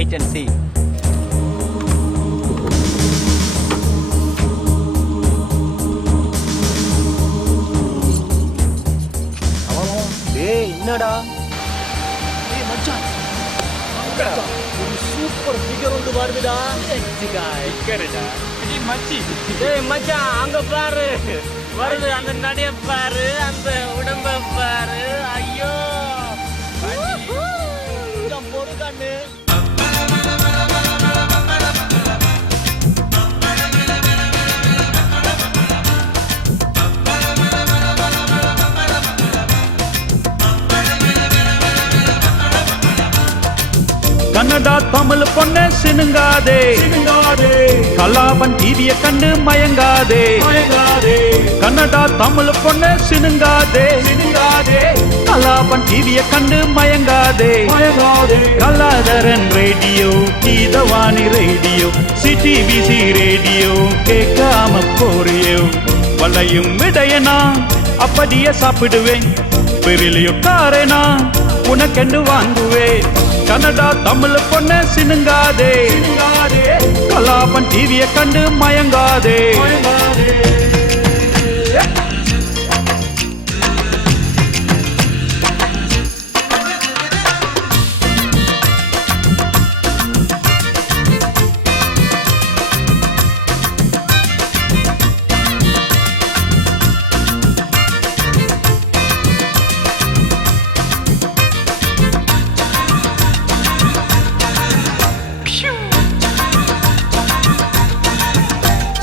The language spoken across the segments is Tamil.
Wait and see. டேய் என்னடா? டேய் மச்சான். ஒரு சூப்பர் ஃபிகர் வந்து வருதுடா. ஃபிகர்டா. டேய் மச்சி. டேய் மச்சான் அங்க பாரு. வருது அந்த நடைய பாரு, அந்த உடம்ப பாரு. ஐயோ. பொறு கண்ணு. கன்னடா தமிழ் பொண்ணு சினுங்காதே கலாபன் டிவிய கண்டு மயங்காதே கன்னடா தமிழ் பொண்ணு சினுங்காதே கலாபன் டிவிய கண்டு மயங்காதே Kaladharan radio Geethavani radio சிடிவிசி radio கேட்காம போறியோ வளையும் விடையனா அப்படியே சாப்பிடுவேன் பெரிலியோ காரேனா உனக்கென்று வாங்குவேன் கன்னடா தமிழ் பொண்ணு சினுங்காதே கலாபன் டிவிய கண்டு மயங்காதே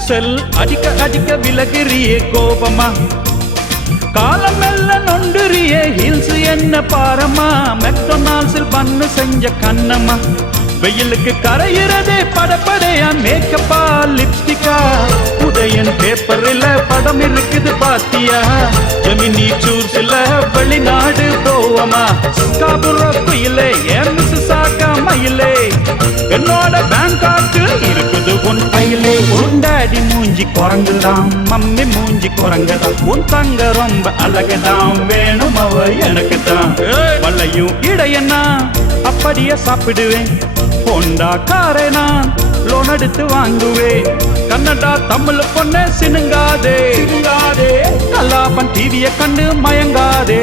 செல் அடிக்க அடிக்க விலகிறியே கோபமா காலம் எல்லாம் நொண்டுறியே ஹில்ஸ் என்ன பாரமா மெக்டொனால்ட்ஸில் பண்ணு செஞ்ச கண்ணம்மா வெயிலுக்கு கரையிறதே படப்படையா மேக்கப்பா லிப்ஸ்டிக்கா உதயன் பேப்பர்ல படம் இருக்குது பாத்தியா ஜெமினி சூர்ஸ்ல வெளிநாடு போவமா காபுரப்பிலே எம்ஸ் சாக்கா மயிலே என்னோட பேங்காக்கு இருக்குது உன் கையிலே உண்டாடி மூஞ்சி குரங்குதான் மம்மி மூஞ்சி குரங்குதான் உன் தங்க ரொம்ப அழகுதான் வேணும் அவ எனக்கு தான் வளையும் இடையன்னா அப்படியே சாப்பிடுவேன் பொண்டா காரேனா லோன் எடுத்து வாங்குவேன் கன்னடா தமிழ் பொண்ணு சினுங்காதே கலாபன் டிவிய கண்டு மயங்காதே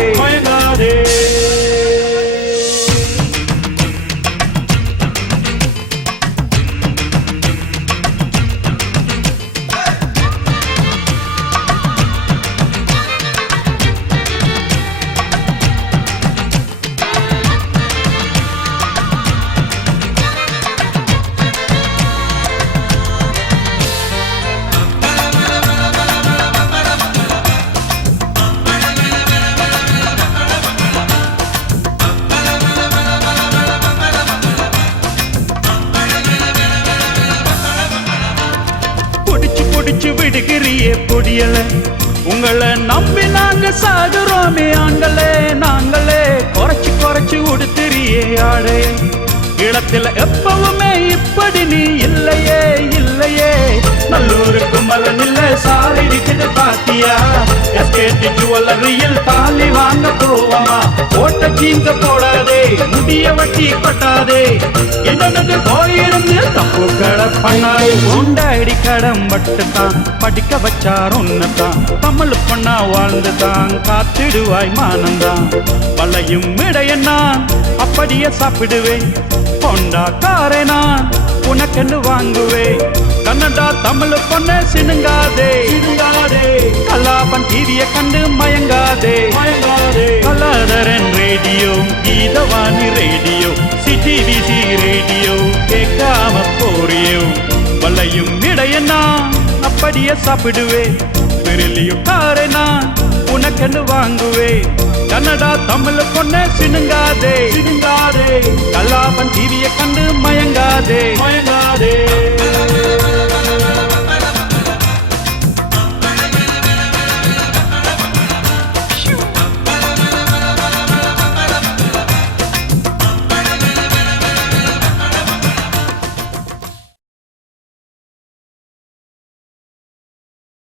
பிடிச்சு விடுகிறியே பொடியல உங்களை நம்பி நாங்க சாகுறோமே நாங்களே குறைச்சு உடுத்துறியே ஆடே இடத்துல எப்பவுமே இப்படி நீ இல்லையே நல்லூருக்கு மலன் இல்ல சாரிடிக்குது பாத்தியா எஸ்கேட் ஜுவல்லரியில் தாலி வாங்க போவமா ஓட்ட சீங்க போடாதே முடிய வட்டி கொட்டாதே என்னது போயிருந்து தப்பு கடை பண்ணாய் உண்டாடி கடம் பட்டுத்தான் படிக்க வச்சார் உன்னதான் தமிழ் பொண்ணா வாழ்ந்துதான் காத்திடுவாய் மானந்தான் வளையும் இடையன்னா அப்படியே சாப்பிடுவேன் பொண்டா காரேனா உனக்கென்று வாங்குவேன் கன்னடா தமிழ் பொண்ணு சினுங்காதே கலாபன் டிவிய கண்டு மயங்காதே Kaladharan radio Geethavani radio சிடிவிசி radio கேட்காம போறியோ வளையும் இடையன்னா அப்படியே சாப்பிடுவேன் பெரிலியும் காரேனா உனக்கென்று வாங்குவேன் கன்னடா தமிழ் பொண்ணு சினுங்காதே கலாபன் டிவிய கண்டு மயங்காதே